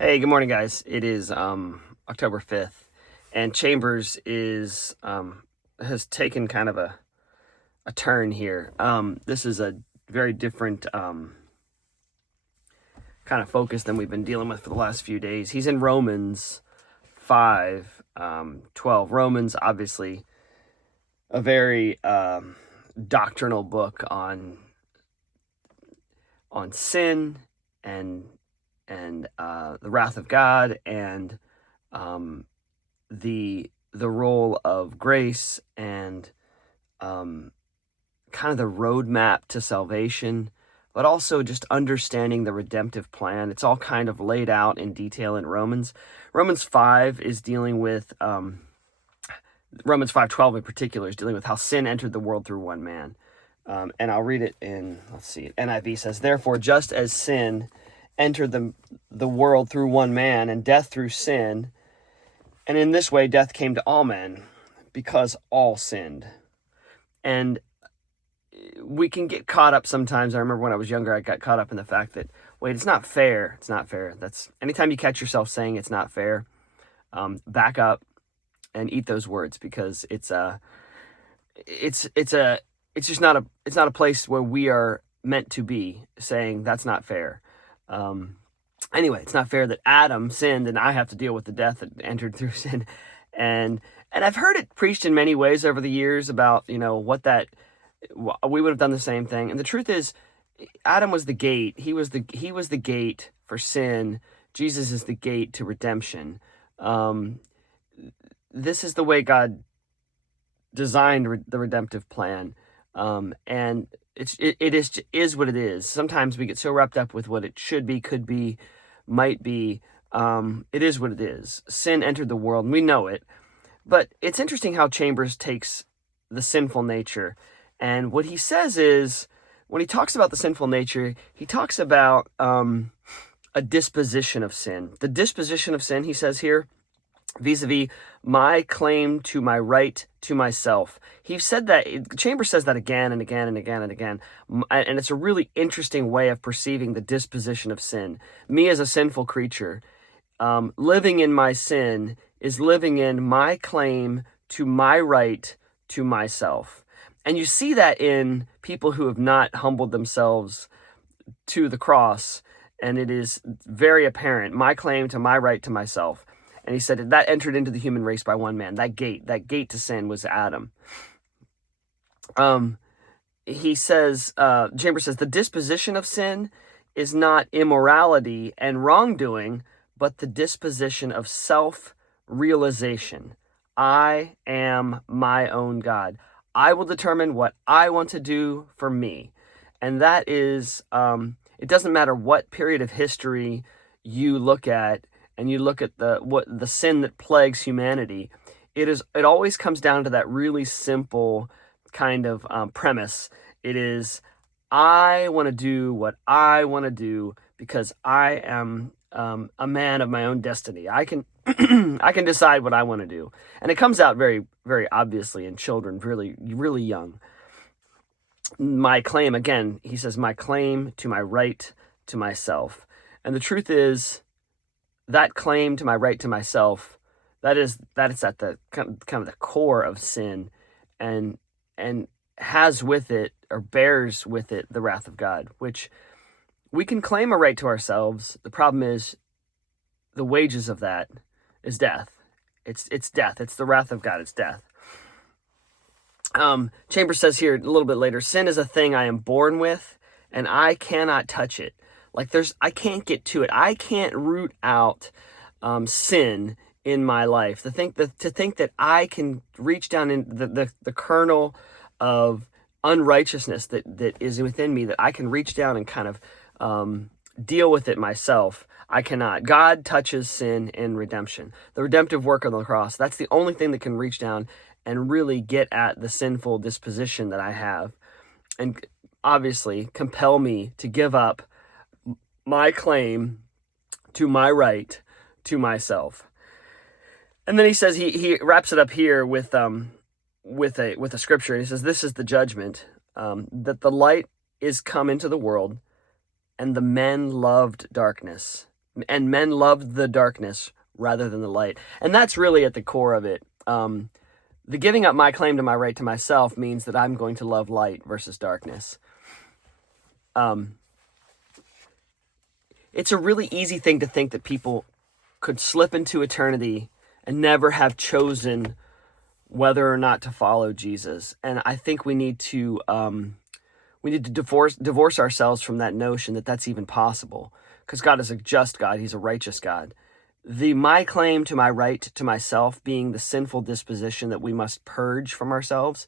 Hey, good morning, guys. It is October 5th, and Chambers is has taken kind of a turn here. This is a very different kind of focus than we've been dealing with for the last few days. He's in Romans 5, 12. Romans, obviously, a very doctrinal book on sin and the wrath of God and the role of grace and kind of the roadmap to salvation, but also just understanding the redemptive plan. It's all kind of laid out in detail in Romans. Romans 5 is dealing with Romans 5:12 in particular is dealing with how sin entered the world through one man. And I'll read it in, NIV says, "Therefore, just as sin entered the world through one man, and death through sin, and in this way death came to all men, because all sinned." And we can get caught up sometimes. I remember when I was younger, I got caught up in the fact that, wait, it's not fair. It's not fair. That's anytime you catch yourself saying it's not fair, back up and eat those words, because it's just not a place where we are meant to be saying that's not fair. Anyway, it's not fair that Adam sinned and I have to deal with the death that entered through sin. And I've heard it preached in many ways over the years about, what that we would have done the same thing. And the truth is, Adam was the gate. He was the gate for sin. Jesus is the gate to redemption. This is the way God designed the redemptive plan. And it is what it is. Sometimes we get so wrapped up with what it should be, could be, might be. It is what it is. Sin entered the world, and we know it. But it's interesting how Chambers takes the sinful nature, and what he says is, when he talks about the sinful nature, he talks about a disposition of sin. The disposition of sin, he says here, vis-a-vis my claim to my right to myself. He said that, Chambers says that again and again and again and again, and it's a really interesting way of perceiving the disposition of sin. Me as a sinful creature, living in my sin is living in my claim to my right to myself. And you see that in people who have not humbled themselves to the cross, and it is very apparent, my claim to my right to myself. And he said that entered into the human race by one man. That gate to sin was Adam. He says, Chambers says, the disposition of sin is not immorality and wrongdoing, but the disposition of self-realization. I am my own God. I will determine what I want to do for me. And that is, it doesn't matter what period of history you look at, and you look at the sin that plagues humanity, it always comes down to that really simple kind of premise. It is, I want to do what I want to do because I am a man of my own destiny. I can I can decide what I want to do, and it comes out very, very obviously in children, really, really young. My claim, again, he says, my claim to my right to myself, and the truth is, that claim to my right to myself, that is at the kind of the core of sin, and has with it, or bears with it, the wrath of God, which we can claim a right to ourselves. The problem is, the wages of that is death. It's death. It's the wrath of God. It's death. Chambers says here a little bit later, sin is a thing I am born with, and I cannot touch it. Like I can't get to it. I can't root out sin in my life. To think that I can reach down in the kernel of unrighteousness that is within me, that I can reach down and kind of deal with it myself, I cannot. God touches sin in redemption. The redemptive work on the cross, that's the only thing that can reach down and really get at the sinful disposition that I have, and obviously compel me to give up my claim to my right to myself. And then he says, he wraps it up here with a scripture. He says, this is the judgment, that the light is come into the world, and the men loved darkness and men loved the darkness rather than the light. And that's really at the core of it. The giving up my claim to my right to myself means that I'm going to love light versus darkness. It's a really easy thing to think that people could slip into eternity and never have chosen whether or not to follow Jesus. And I think we need to divorce ourselves from that notion that that's even possible, because God is a just God. He's a righteous God. My claim to my right to myself being the sinful disposition that we must purge from ourselves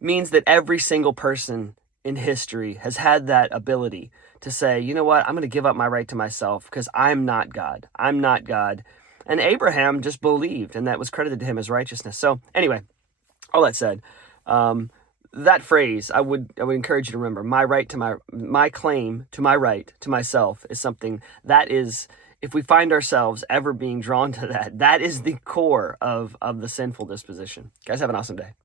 means that every single person in history has had that ability to say, you know what, I'm going to give up my right to myself because I'm not God. I'm not God. And Abraham just believed, and that was credited to him as righteousness. So anyway, all that said, that phrase, I would encourage you to remember. My claim to my right to myself is something that is, if we find ourselves ever being drawn to that, that is the core of the sinful disposition. Guys, have an awesome day.